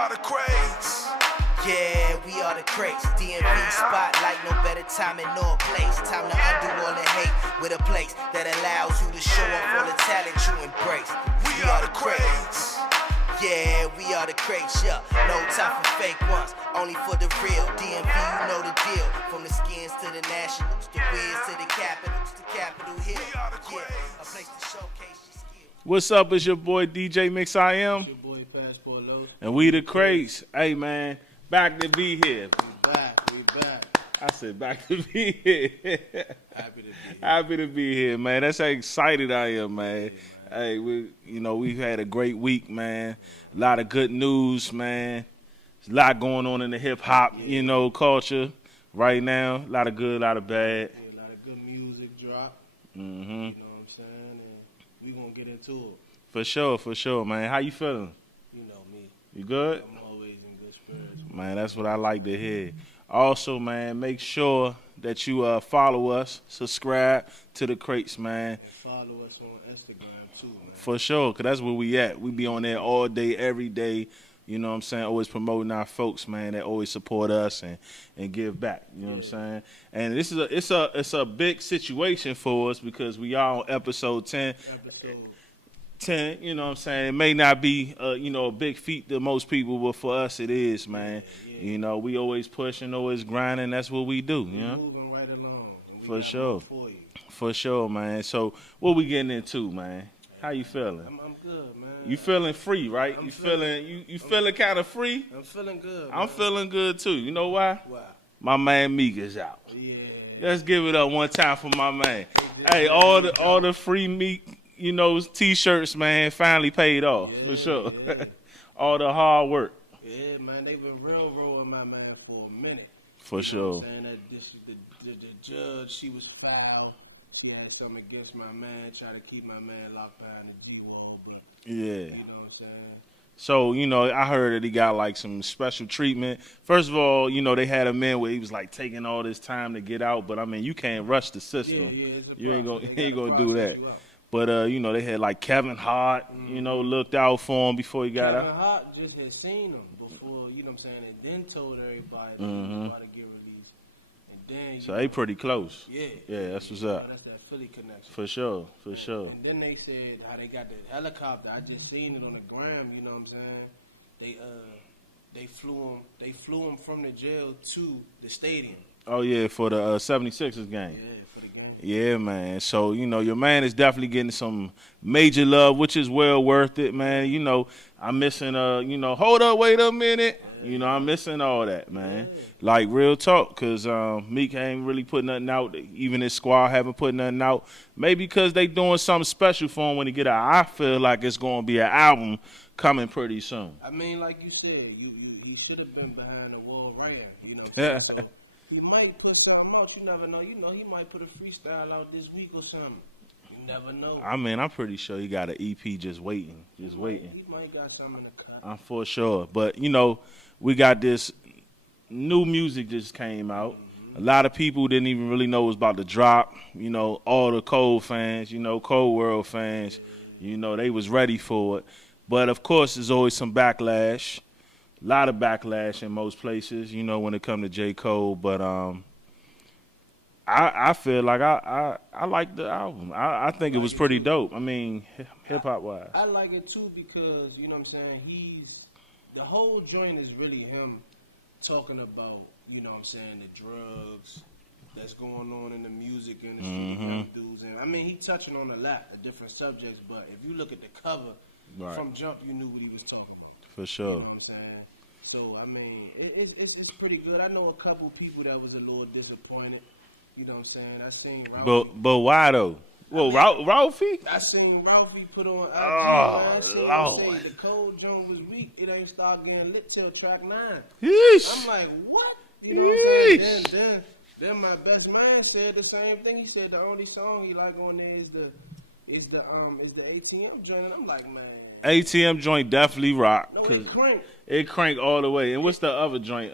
are the crates. Yeah, we are the crates. DMV spotlight, no better timing nor place. Time to undo all the hate with a place that allows you to show off all the talent you embrace. We are the crates. Yeah, we are the crates, yeah. No time for fake ones, only for the real. DMV, you know the deal. From the skins to the nationals, the wiz to the capitals, to Capitol Hill. Yeah, a place to showcase your skills. What's up? It's your boy DJ Mix I Am. Your boy Passport Low. And we the crates. Hey man, back to be here. We back. I said back to be here. Happy to be here. Happy to be here, man. That's how excited I am, man. Hey, we've had a great week, man. A lot of good news, man. There's a lot going on in the hip hop, culture right now. A lot of good, a lot of bad. Yeah, a lot of good music drop. Mm-hmm. You know what I'm saying? And we gonna get into it. For sure, man. How you feeling? You know me. You good? I'm always in good spirits. Man, that's what I like to hear. Also, man, make sure that you follow us, subscribe to the crates, man. And follow us on Instagram too, man. For sure, because that's where we at. We be on there all day, every day. You know what I'm saying? Always promoting our folks, man, that always support us and give back. You know what I'm saying? And this is it's a big situation for us because we are on episode 10. Episode 10, you know what I'm saying? It may not be a big feat to most people, but for us it is, man. Yeah. We always pushing, always grinding. That's what we do, We're moving right along. And we For got sure. more for you. For sure, man. So what we getting into, man? How you feeling? I'm good, man. You feeling free, right? I'm you feeling- feeling kind of free? I'm feeling good. I'm man. feeling good too. You know why? Wow. My man Meek is out. Yeah. Let's give it up one time for my man. Hey, all the free Meek, t-shirts, man, finally paid off for sure. Yeah. All the hard work. Yeah, man, they've been railroading my man for a minute. For You know sure. what I'm saying? That the judge, she was foul. She had something against my man, tried to keep my man locked behind the G-wall, but Yeah. you know what I'm saying? So, I heard that he got like some special treatment. First of all, they had him in where he was like taking all this time to get out, but I mean, you can't rush the system. Yeah, it's a You ain't process. gonna They ain't got a gonna do process that. you out. But they had like Kevin Hart, looked out for him before he got Kevin out. Hart just had seen him before, you know what I'm saying, and then told everybody that he was about to get released. And then, So they pretty close. yeah. Yeah, that's what's You know, up. that's that Philly connection. For sure. And then they said how they got the helicopter. I just seen it on the gram. You know what I'm saying? They flew him from the jail to the stadium. Oh yeah, for the 76ers game. Yeah, for the game. Yeah, man. So, your man is definitely getting some major love, which is well worth it, man. I'm missing, hold up, wait a minute. I'm missing all that, man. Like, real talk, because Meek ain't really put nothing out. Even his squad haven't put nothing out. Maybe because they doing something special for him when he get out. I feel like it's going to be an album coming pretty soon. I mean, like you said, he should have been behind the wall writing. You know what I'm saying? So he might put something out. You never know. He might put a freestyle out this week or something. You never know. I mean, I'm pretty sure he got an EP just waiting. He might got something in the cut. I'm for sure. But, we got this new music just came out. A lot of people didn't even really know it was about to drop. All the Cole fans, Cole World fans, they was ready for it. But, of course, there's always some backlash. A lot of backlash in most places, when it comes to J. Cole. But I feel like I like the album. I think it was pretty dope. I mean, hip-hop-wise. I like it, too, because, you know what I'm saying, the whole joint is really him talking about, you know what I'm saying, the drugs that's going on in the music industry, young dudes. And I mean, he touching on a lot of different subjects, but if you look at the cover, from jump, you knew what he was talking about. For sure. You know what I'm saying? So, I mean, it's pretty good. I know a couple people that was a little disappointed. You know what I'm saying? I seen Ralphie. But why, though? Well, Ralphie? I seen Ralphie put on IG Oh, Lord. the Cold Jones was weak. It ain't start getting lit till track 9. Yeesh. I'm like, what? You know what I'm saying? Then my best man said the same thing. He said the only song he like on there is the ATM joint. And I'm like, man. ATM joint definitely rock. No, it crank. It crank all the way. And what's the other joint?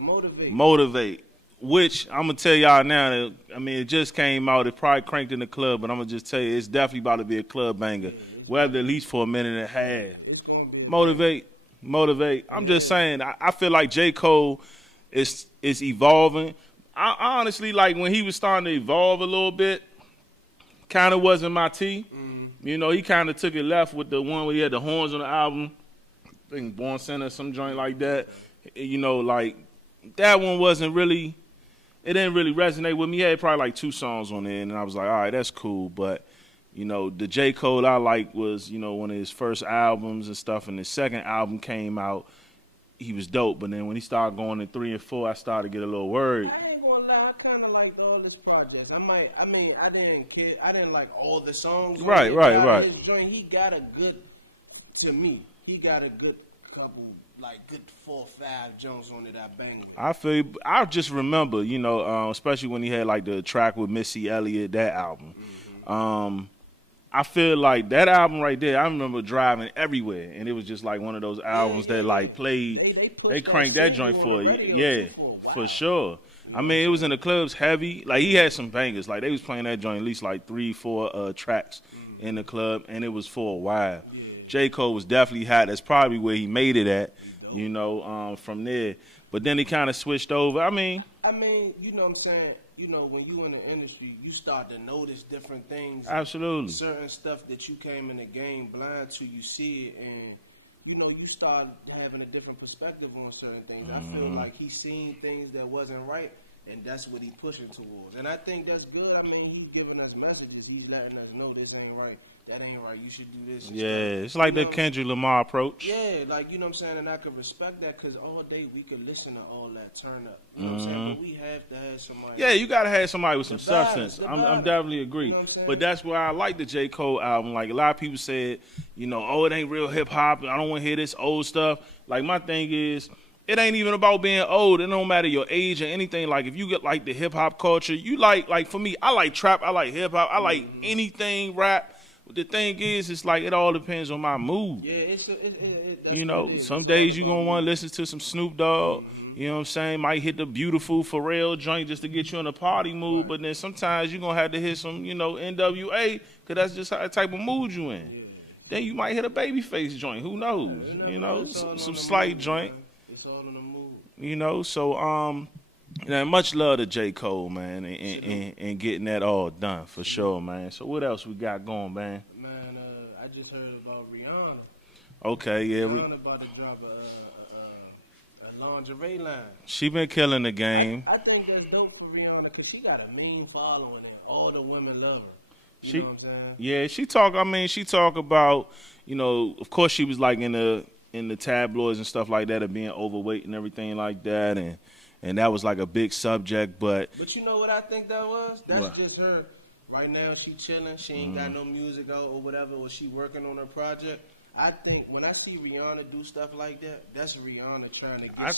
Motivate. Which I'm going to tell y'all now, that, I mean, it just came out. It probably cranked in the club, but I'm going to just tell you, it's definitely about to be a club banger. Whether at least for a minute and a half. It's gonna be Motivate. Motivate. I'm just saying, I feel like J. Cole is evolving. I honestly, like, when he was starting to evolve a little bit, kind of wasn't my tea. You know, he kind of took it left with the one where he had the horns on the album. I think Born Center, some joint like that. You know, like, that one wasn't really, it didn't really resonate with me. He had probably like 2 songs on there, and I was like, all right, that's cool. But, you know, the J. Cole I like was, you know, one of his first albums and stuff, and his second album came out. He was dope, but then when he started going in 3 and 4, I started to get a little worried. I ain't gonna lie, I kind of liked all his projects. I didn't care. I didn't like all the songs. Right. His joint, he got a good, to me, he got a good couple, like good 4 or 5 joints on it I bang with. I feel you. I just remember, you know, especially when he had like the track with Missy Elliott, that album. I feel like that album right there, I remember driving everywhere, and it was just like one of those albums that like played, they cranked that joint for you. Yeah, for sure. I mean, it was in the clubs heavy. Like, he had some bangers. Like, they was playing that joint at least like 3, 4 tracks in the club, and it was for a while. J. Cole was definitely hot. That's probably where he made it at, you know, from there. But then he kind of switched over. I mean, you know what I'm saying? You know, when you in the industry, you start to notice different things. Absolutely. Certain stuff that you came in the game blind to, you see it, and, you know, you start having a different perspective on certain things. I feel like he's seen things that wasn't right, and that's what he's pushing towards. And I think that's good. I mean, he's giving us messages. He's letting us know this ain't right. That ain't right. You should do this. Yeah, it's like the Kendrick Lamar approach. Yeah, like, you know what I'm saying? And I could respect that, because all day we could listen to all that turn up. You know what I'm saying? But we have to have somebody. Yeah, you got to have somebody with some substance. The I'm definitely agree. You know what I'm saying? But that's why I like the J. Cole album. Like, a lot of people said, you know, oh, it ain't real hip-hop. I don't want to hear this old stuff. Like, my thing is, it ain't even about being old. It don't matter your age or anything. Like, if you get, like, the hip-hop culture, you like, for me, I like trap. I like hip-hop. I like anything rap. The thing is, it's like it all depends on my mood. Yeah, you know, some days you gonna want to listen to some Snoop Dogg. You know what I'm saying? Might hit the Beautiful Pharrell joint just to get you in a party mood. But then sometimes you gonna have to hit some, you know, NWA, because that's just how the type of mood you in. Yeah. Then you might hit a Babyface joint. Who knows? You know, some slight joint. It's all in the mood. You know, so yeah, much love to J. Cole, man, and getting that all done for sure, man. So what else we got going, man? Man, I just heard about Rihanna. Okay, yeah. Rihanna about to drop a lingerie line. She been killing the game. I think that's dope for Rihanna, because she got a mean following, and all the women love her. You know what I'm saying? Yeah, she talk about, you know, of course she was like in the tabloids and stuff like that of being overweight and everything like that, and that was like a big subject, but you know what I think that was? That's what? Just her. Right now she chilling. She ain't got no music out or whatever, or she working on her project. I think when I see Rihanna do stuff like that, that's Rihanna trying to get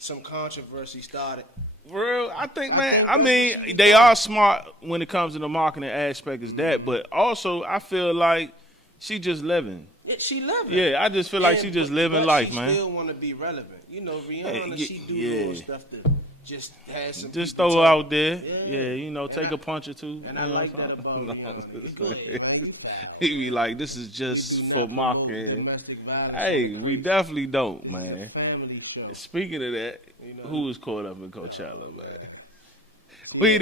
some controversy started. For real, I think, man, I mean, they are smart when it comes to the marketing aspect is that, but also I feel like she just living. She living. Yeah, I just feel like she just living life, man. She still want to be relevant. You know, Rihanna, she do little stuff that just has some. Just throw her out there. Yeah, you know, take a punch or two. And I like that about Rihanna. Go ahead, man. He be like, this is just for marketing. Hey, we definitely don't, man. Family show. Speaking of that, who was caught up in Coachella, man? We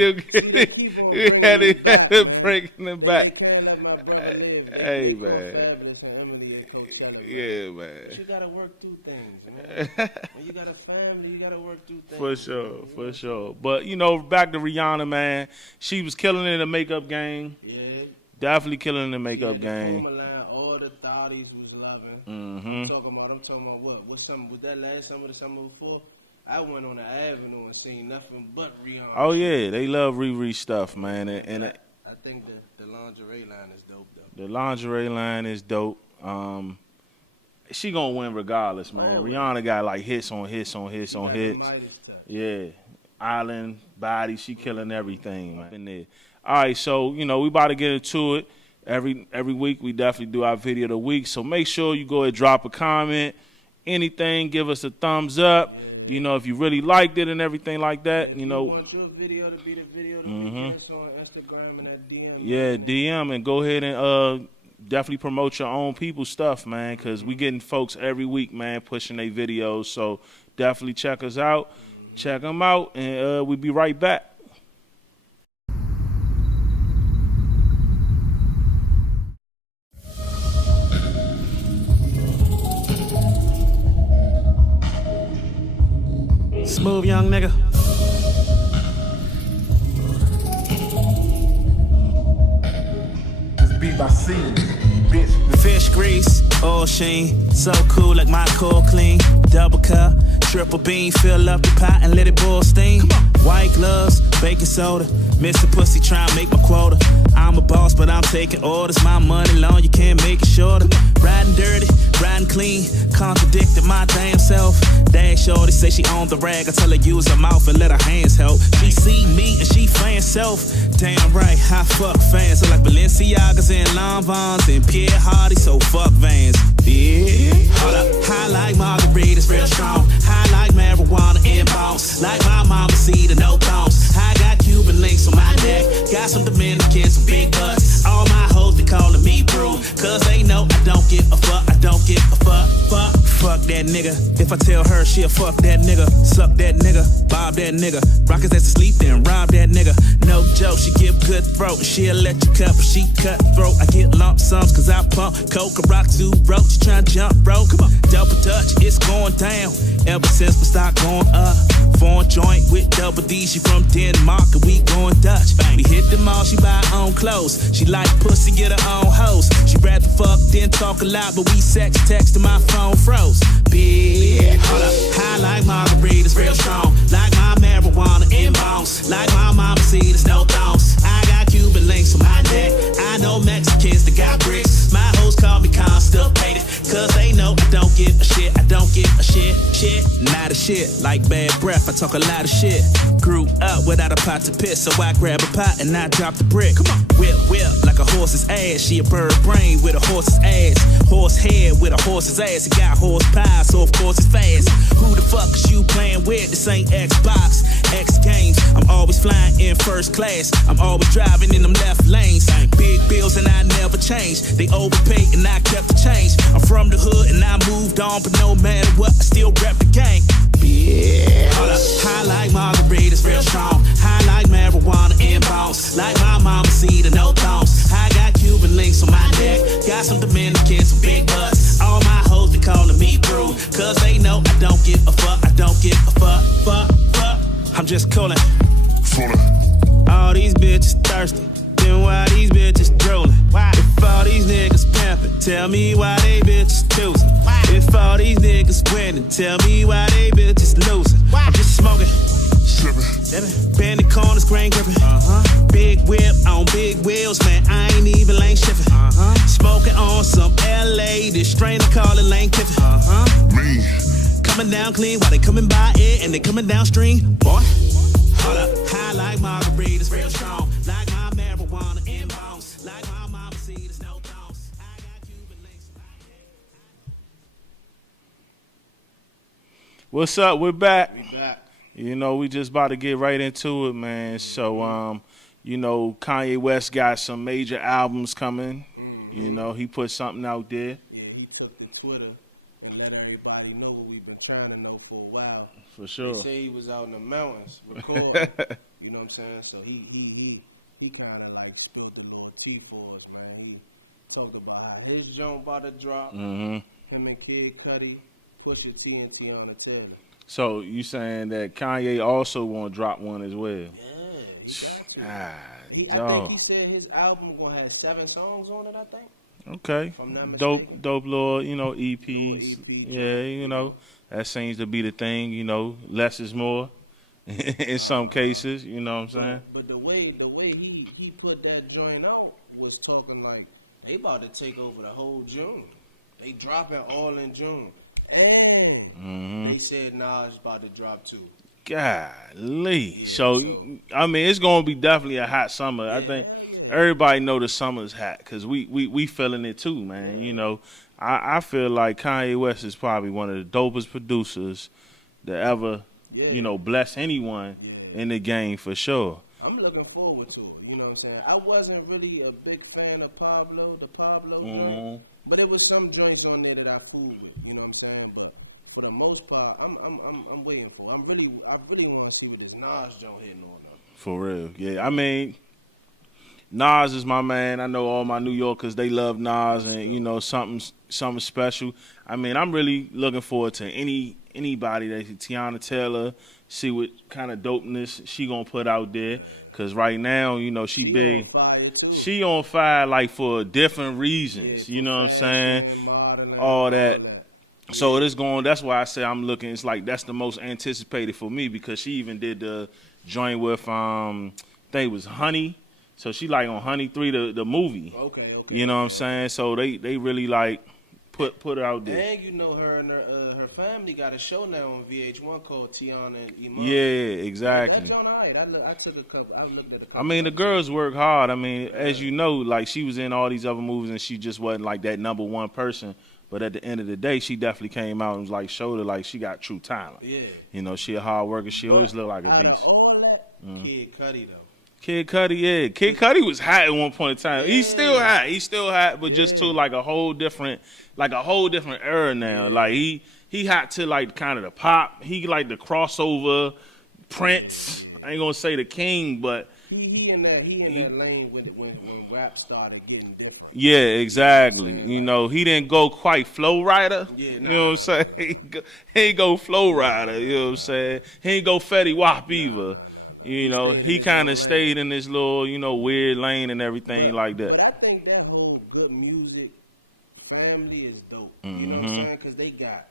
had it breaking it back. Hey, man. Yeah, man. But you gotta work through things, man. When you got a family, you gotta work through things. For sure. But, you know, back to Rihanna, man. She was killing it in the makeup game. Yeah. Definitely killing in the makeup game. All the thotties was loving. I'm talking about what? Was that last summer, the summer before? I went on the Avenue and seen nothing but Rihanna. Oh, yeah. They love Riri stuff, man. And I think the lingerie line is dope, though. The lingerie line is dope. She gonna win regardless, man. Rihanna got like hits on hits on hits on hits. Yeah. Island, Body, she killing everything, man. All right, so, you know, we about to get into it. Every week we definitely do our video of the week. So make sure you go and drop a comment. Anything, give us a thumbs up. You know, if you really liked it and everything like that, you know. If you want your video to be the video to be on Instagram and that DM. Yeah, DM and go ahead and definitely promote your own people's stuff, man, because we getting folks every week, man, pushing their videos. So definitely check us out. Check them out, and we'll be right back. Smooth young nigga. This beat by C, bitch. Fish grease, oil sheen. So cool like my core clean. Double cup, triple bean. Fill up the pot and let it boil steam. White gloves, baking soda. Mr. Pussy trying to make my quota. I'm a boss, but I'm taking orders. My money long, you can't make it shorter. Riding dirty, riding clean. Contradicting my damn self. Dad shorty say she on the rag. I tell her use her mouth and let her hands help. She see me and she fan self. Damn right, I fuck fans. So like Balenciagas and Lanvins and Pierre Hardy, so fuck Vans. Yeah. Hold up, high like Margaritas, real strong. High like marijuana in bounce. Like my mama see the no bounce. I got Cuban links on my neck. Got some Dominicans, some big butts. All my hoes be calling me bro. Cause they know I don't give a fuck. I don't give a fuck. Fuck that nigga. If I tell her she'll fuck that nigga. Suck that nigga. Bob that nigga. Rock his ass to sleep then rob that nigga. No joke, she give good throat. She'll let you cut, but she cut throat. I get lump sums cause I pump coke, a rock, two roach. She tryna jump rope. Come on. Double Dutch, it's going down. Ever since my stock going up. Foreign joint with double D. She from Denmark and we going Dutch. We hit the mall, she buy her own clothes. She like pussy, get her own hoes. She rather fuck than talk a lot, but we sex text and my phone froze. Bitch, hold up, high like margaritas, real strong. Like my marijuana in bounce. Like my mama see there's no thongs. I got Cuban links on my neck. I know Mexicans that got bricks. My hoes call me constipated, cause they know I don't give a shit. I don't give a shit. Not a shit, like bad breath, I talk a lot of shit. Grew up without a pot to piss, so I grab a pot and I drop the brick. Come on. Whip, like a horse's ass. She a bird brain with a horse's ass. Horse head with a horse's ass. It got horse pie, so of course it's fast. Who the fuck is you playing with? This ain't Xbox, X Games. I'm always flying in first class. I'm always driving in them left lanes. Big bills and I never change. They overpaid and I kept the change. I'm from the hood and I moved on, but no matter what, I still rep the gang. Yeah. Hold up. High like margaritas, real strong. High like marijuana in bounce. Like my mama see the no thongs. I got Cuban links on my neck. Got some Dominicans, some big butts. All my hoes be calling me bro. Cause they know I don't give a fuck. I don't give a fuck. I'm just coolin'. All these bitches thirsty. Then why these bitches drooling? If all these niggas pimpin', tell me why they bitches choosing. If all these niggas winning, tell me why they bitches losing. I'm just smoking, bend the corners, grain gripping. Big whip on big wheels, man, I ain't even lane shifting. Smoking on some LA, this strain I call it Lane Kiffin. Me. Coming down clean while they coming by it and they coming downstream, boy. Hold up, high like margaritas, real strong. Like my marijuana in bounce. Like my mama see there's no thongs. I got Cuban links. What's up? We're back. We back. You know, we just about to get right into it, man. So, you know, Kanye West got some major albums coming. You know, he put something out there. Yeah, he took to Twitter and let everybody know what we've been trying to know for a while. For sure. They say he was out in the mountains recording. You know what I'm saying? So he kind of like spilled the little tea for us, man. He talked about how his joint about to drop. Him and Kid Cudi push your TNT on the Taylor. So you saying that Kanye also want to drop one as well? Yeah, he got to. I think he said his album gonna have 7 songs on it, I think. Okay. If I'm not Dope mistaken. little, you know, EPs. Little EP. Yeah, you know, that seems to be the thing, you know, less is more in some cases, you know what I'm saying? But the way he put that joint out was talking like they about to take over the whole June. They dropping all in June. And they said Nas about to drop too. Golly. So, I mean, it's going to be definitely a hot summer. I think everybody know the summer's hot because we feeling it too, man. You know, I feel like Kanye West is probably one of the dopest producers that ever, you know, bless anyone in the game for sure. I'm looking forward to it. You know what I'm I'm saying? I wasn't really a big fan of the Pablo Mm-hmm. joint, but it was some joints on there that I fooled with, you know what I'm saying? But for the most part, I'm waiting for it. I really want to see what this Nas joint hitting on though. For real, yeah. I mean, Nas is my man. I know all my New Yorkers, they love Nas, and you know something special. I mean, I'm really looking forward to anybody that Tiana Taylor, see what kind of dopeness she gonna put out there. Cause right now, you know, she big. On fire too. She on fire like for different reasons. Yeah, You know what I'm saying? modeling, All that. So it is going. That's why I say I'm looking. It's like that's the most anticipated for me because she even did the joint with I think it was Honey. So she like on Honey 3, the movie. Okay. You know what I'm saying? So they really like put it out there. And you know her and her family got a show now on VH1 called Tiana and Iman. Yeah, exactly. That's on alright. I took a couple. I looked at a couple. I mean, the girls work hard. I mean, as you know, like she was in all these other movies and she just wasn't like that number one person. But at the end of the day, she definitely came out and was like showed her like she got true talent. Yeah. You know, she a hard worker. She always looked like a Out beast. of all that, Kid Cudi though. Kid Cudi, yeah. Kid Cudi was hot at one point in time. He's still hot. He's still hot, but just to like a whole different era now. Like he hot to like kind of the pop. He like the crossover Prince. I ain't gonna say the king, but He in that lane when rap started getting different. yeah, exactly. You know, he didn't go quite Flow Rider. Yeah, You know what I'm saying? He ain't go Flow Rider. You know what I'm saying? He ain't go Fetty Wap either. You know, he kind of stayed in this little, you know, weird lane and everything like that. But I think that whole good music family is dope. You know what I'm saying? Because they got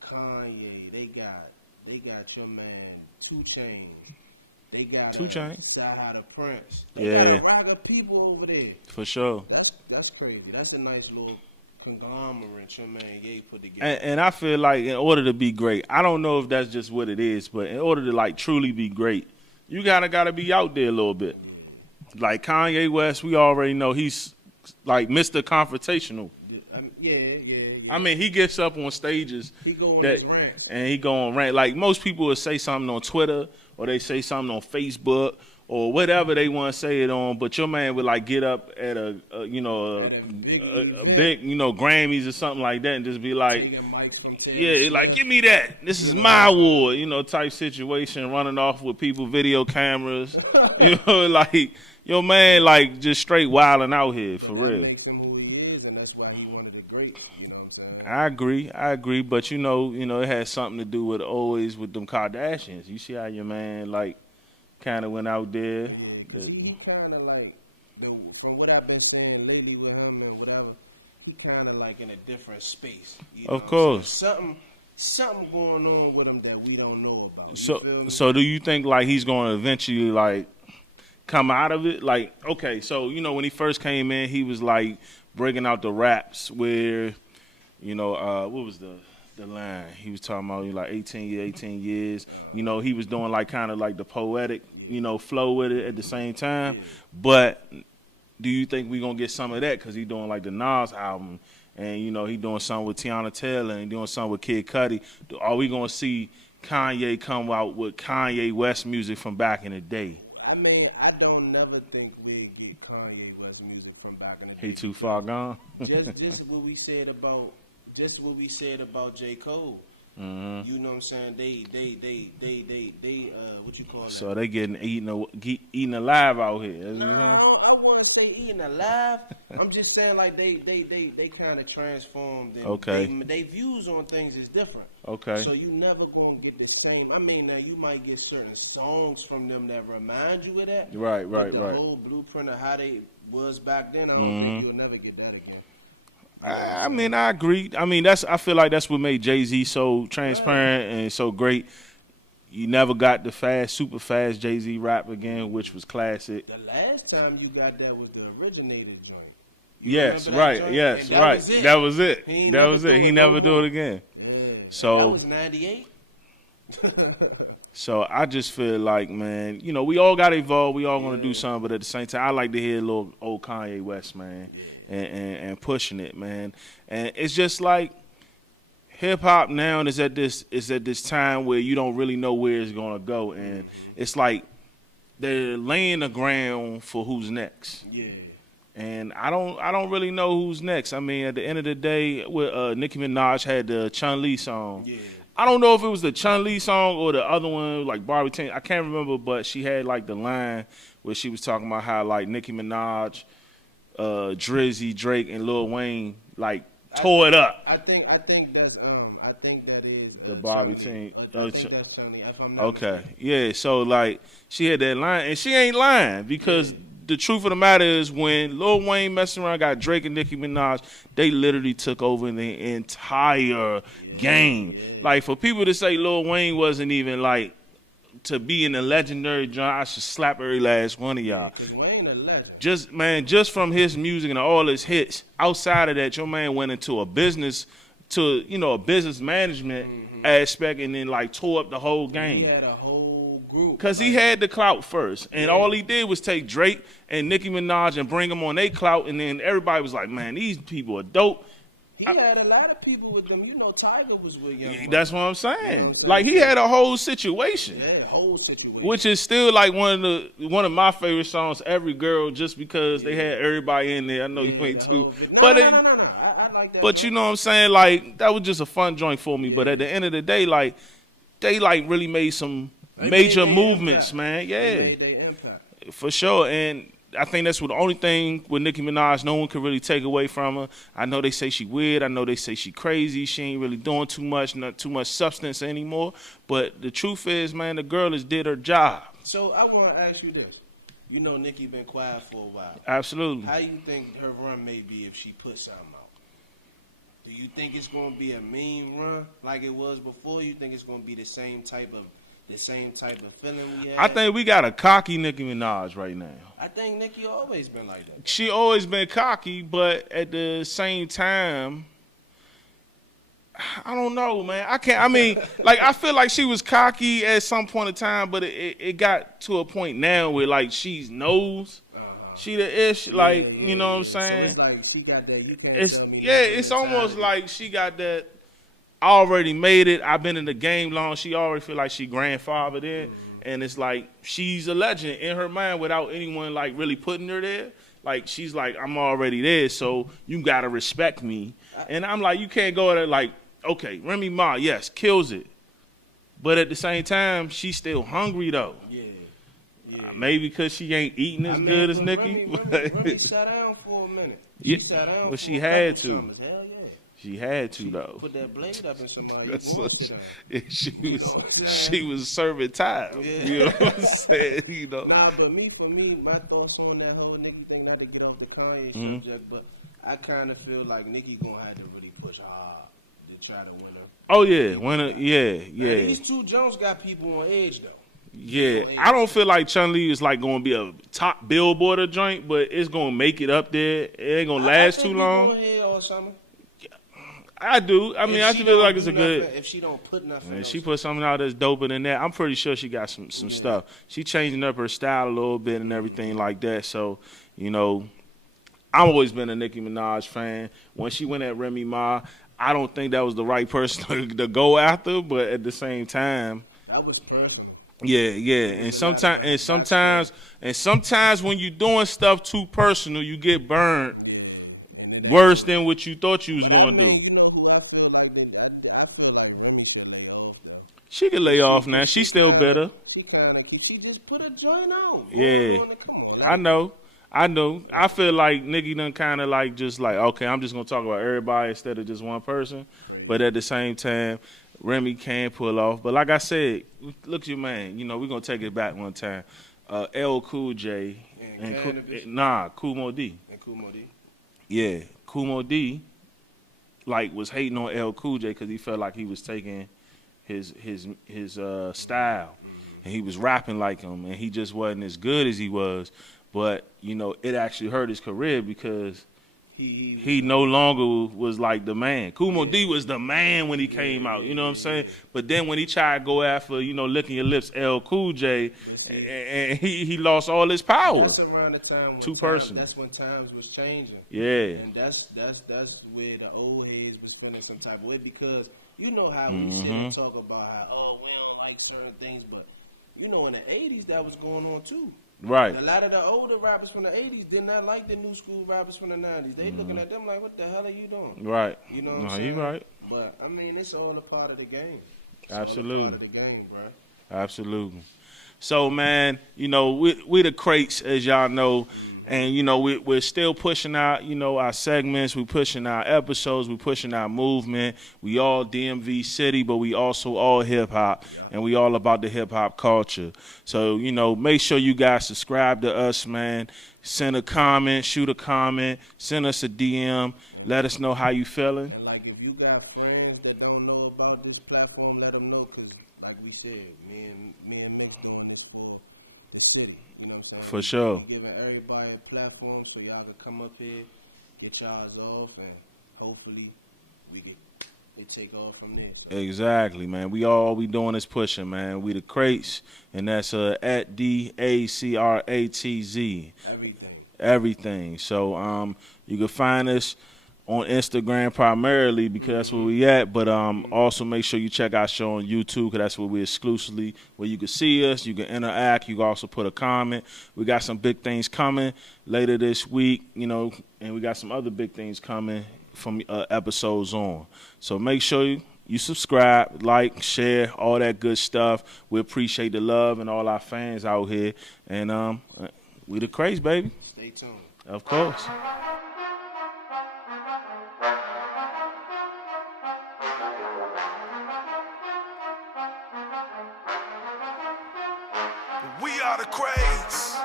Kanye, they got your man 2 Chainz, they got 2 Chainz. Shout out to Prince. They Yeah. got a lot of people over there. For sure. That's crazy. That's a nice little conglomerate your man Ye put together. And I feel like in order to be great, I don't know if that's just what it is, but in order to like truly be great, you gotta be out there a little bit. Like Kanye West, we already know he's like Mr. Confrontational. Yeah. I mean, he gets up on stages He go on his rants. and he go on rant. Like most people would say something on Twitter or they say something on Facebook or whatever they want to say it on, but your man would like get up at a big, you know, Grammys or something like that and just be like, yeah, like give me that. This is my award, you know, type situation, running off with people, video cameras, you know, like your man like just straight wilding out here for real. Makes him who he is, and that's why he one of the greats. You know what I'm saying? I agree, but you know, it has something to do with always with them Kardashians. You see how your man like kind of went out there. Yeah, 'cause he kind of like, from what I've been saying lately with him and whatever, he kind of like in a different space. You know Of course. what I'm saying? Something going on with him that we don't know about. You feel me? So do you think like he's going to eventually like come out of it? Like, okay, so you know when he first came in, he was like breaking out the raps where, you know, what was the line he was talking about? Like 18 years. You know, he was doing like kind of like the poetic, you know, flow with it at the same time. But do you think we gonna get some of that because he doing like the Nas album and you know he doing something with Tiana Taylor and doing something with Kid Cudi? Are we gonna see Kanye come out with Kanye West music from back in the day? I mean, I don't never think we'd get Kanye West music from back in the day. He too far gone. just what we said about J. Cole. Mm-hmm. You know what I'm saying? They what you call that? So they getting eaten alive out here. That's what you're saying? I wouldn't say eating alive. I'm just saying like they kind of transformed. And Okay. They views on things is different. Okay. So you never gonna get the same. I mean, now you might get certain songs from them that remind you of that. Right. But the whole blueprint of how they was back then, I don't think you'll never get that again. I mean, I agree. I mean, I feel like that's what made Jay-Z so transparent and so great. You never got the super fast Jay-Z rap again, which was classic. The last time you got that was the originated joint. Yes, remember that right. joint? Yes, And that right. was it. That was it. He ain't That never was do it. it He no never do more. it again. Yeah. So- that was 98. So I just feel like, man, you know, we all got to evolve. We all going to do something, but at the same time, I like to hear a little old Kanye West, man, and pushing it, man. And it's just like hip hop now is at this time where you don't really know where it's going to go, and it's like they're laying the ground for who's next. Yeah. And I don't really know who's next. I mean, at the end of the day, with Nicki Minaj had the Chun-Li song. Yeah. I don't know if it was the Chun-Li song or the other one, like Barbie Teen. I can't remember, but she had like the line where she was talking about how like Nicki Minaj, Drizzy, Drake, and Lil Wayne like tore it up. I think that is The Barbie Chun-Li. Teen. I think that's Chun-Li. If I'm not Okay, mistaken. yeah. So like she had that line, and she ain't lying because the truth of the matter is when Lil Wayne messing around got Drake and Nicki Minaj, they literally took over the entire game. Like for people to say Lil Wayne wasn't even like to be in the legendary genre, I should slap every last one of y'all. Cause Wayne a legend. Just from his music and all his hits. Outside of that, your man went into a business a business management aspect and then like tore up the whole game. He had a whole group. Because he had the clout first. And all he did was take Drake and Nicki Minaj and bring them on their clout. And then everybody was like, man, these people are dope. He had a lot of people with them. You know, Tiger was with Young Money. That's what I'm saying. Like, he had a whole situation. Yeah, a whole situation. Which is still like one of my favorite songs, Every Girl, just because they had everybody in there. I know you ain't too. No. I like that. But you know what I'm saying? Like, that was just a fun joint for me. But at the end of the day, like, they like really made some major movements, impact. Man. Yeah. They made their impact. For sure. And I think that's the only thing with Nicki Minaj no one can really take away from her. I know they say she weird. I know they say she crazy. She ain't really doing too much, not too much substance anymore. But the truth is, man, the girl has did her job. So I want to ask you this. You know Nicki been quiet for a while. Absolutely. How you think her run may be if she puts something out? Do you think it's going to be a mean run like it was before? You think it's going to be the same type of feeling we had? I think we got a cocky Nicki Minaj right now. I think Nicki always been like that. She always been cocky, but at the same time, I don't know, man. I feel like she was cocky at some point in time, but it got to a point now where, like, she knows she the ish, like, you know what I'm saying? So it's like she got that, you can't tell me. Yeah, it's almost like she got that, I already made it, I've been in the game long, she already feel like she grandfathered in, and it's like she's a legend in her mind without anyone, like, really putting her there. Like, she's like, I'm already there, so you got to respect me. And I'm like, you can't go there like, okay, Remy Ma, yes, kills it. But at the same time, she's still hungry, though. Yeah. Maybe because she ain't eating as good as Nicki. Remy sat down for a minute. Yeah, Sat down but for she a had couple to. summers. Hell yeah. She had to, though. Put that blade up in somebody. She was serving time. Yeah. You know what I'm saying? You know. Nah, but for me, my thoughts on that whole Nicki thing, not to get off the Kanye subject, but I kind of feel like Nicki gonna have to really push hard to try to win her. Oh yeah, Now, these two Jones got people on edge though. Yeah, I don't feel like Chun-Li is like going to be a top billboarder joint, but it's going to make it up there. It ain't going to last too long. I do. I mean, I feel like it's a good. If she don't put nothing, Man, she put something out that's doper than that. I'm pretty sure she got some stuff. She changing up her style a little bit and everything like that. So, you know, I've always been a Nicki Minaj fan. When she went at Remy Ma, I don't think that was the right person to go after, but at the same time, that was personal. Yeah, and sometimes when you're doing stuff too personal, you get burned worse than what you thought you was gonna do. You know who I feel like this? I feel like Remy could lay off now. She could lay off now. She's still bitter. She just put a joint out. Yeah, come on. I know. I feel like Nicki done kind of like just like, okay, I'm just gonna talk about everybody instead of just one person. But at the same time, Remy can pull off. But like I said, look at your man. You know, we're going to take it back one time. L Cool J and Kool Moe Dee. And Kool Moe Dee? Yeah. Kool Moe Dee, like, was hating on L Cool J because he felt like he was taking his style. And he was rapping like him. And he just wasn't as good as he was. But, you know, it actually hurt his career because he no longer was like the man. Kool Moe Dee was the man when he came out, you know what I'm saying? But then when he tried to go after, you know, licking your lips, L Cool J, and he lost all his power. That's around the time that's when times was changing. Yeah. And that's where the old heads was feeling some type of way because you know how we sit and talk about how, we don't like certain things, but you know, in the 80s, '80s that was going on too. Right. A lot of the older rappers from the '80s did not like the new school rappers from the '90s. They looking at them like, what the hell are you doing? Right. You know what I'm No, saying? you right. But, I mean, it's all a part of the game. It's Absolutely. all a part of the game, bro. Absolutely. So, man, you know, we the Crates, as y'all know, and, you know, we're still pushing out, you know, our segments. We're pushing our episodes. We're pushing our movement. We all DMV City, but we also all hip-hop, and we all about the hip-hop culture. So, you know, make sure you guys subscribe to us, man. Send a comment, shoot a comment, send us a DM. Let us know how you feeling. And, like, if you got friends that don't know about this platform, let them know, because, like we said, me and Meek doing this for the city. You know what I'm saying? For sure. We're giving everybody a platform so y'all can come up here, get y'all's off, and hopefully they take off from this. So. Exactly, man. All we doing is pushing, man. We the Crates, and that's at DACRATZ. Everything. So you can find us on Instagram primarily because that's where we at, but also make sure you check our show on YouTube because that's where we exclusively, where you can see us, you can interact, you can also put a comment. We got some big things coming later this week, you know, and we got some other big things coming from episodes on. So make sure you subscribe, like, share, all that good stuff. We appreciate the love and all our fans out here, and we the Craze, baby. Stay tuned. Of course. We are the Crates.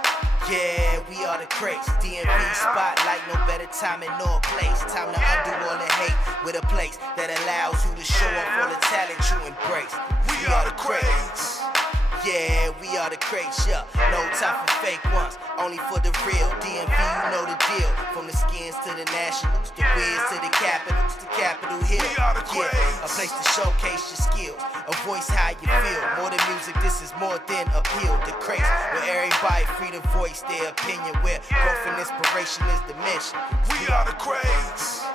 Yeah, we are the Crates. DMV spotlight, no better timing nor place. Time to undo all the hate with a place that allows you to show off all the talent you embrace. We are the Crates. Yeah, we are the Crates, yeah. No time for fake ones, only for the real. DMV, you know the deal. From the skins to the nationals, the wiz to the Capitol Hill. We are the Yeah, Crates. a place to showcase your skills, a voice how you feel. More than music, this is more than appeal. The Crates, where everybody free to voice their opinion, where growth and inspiration is the mission. We are the Crates.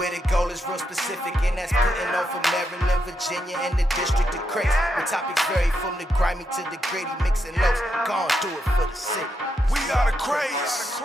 Where the goal is real specific, and that's putting on for Maryland, Virginia, and the District of Crates. Where topics vary from the grimy to the gritty, mixing notes, gone through it for the city. We are the Crates.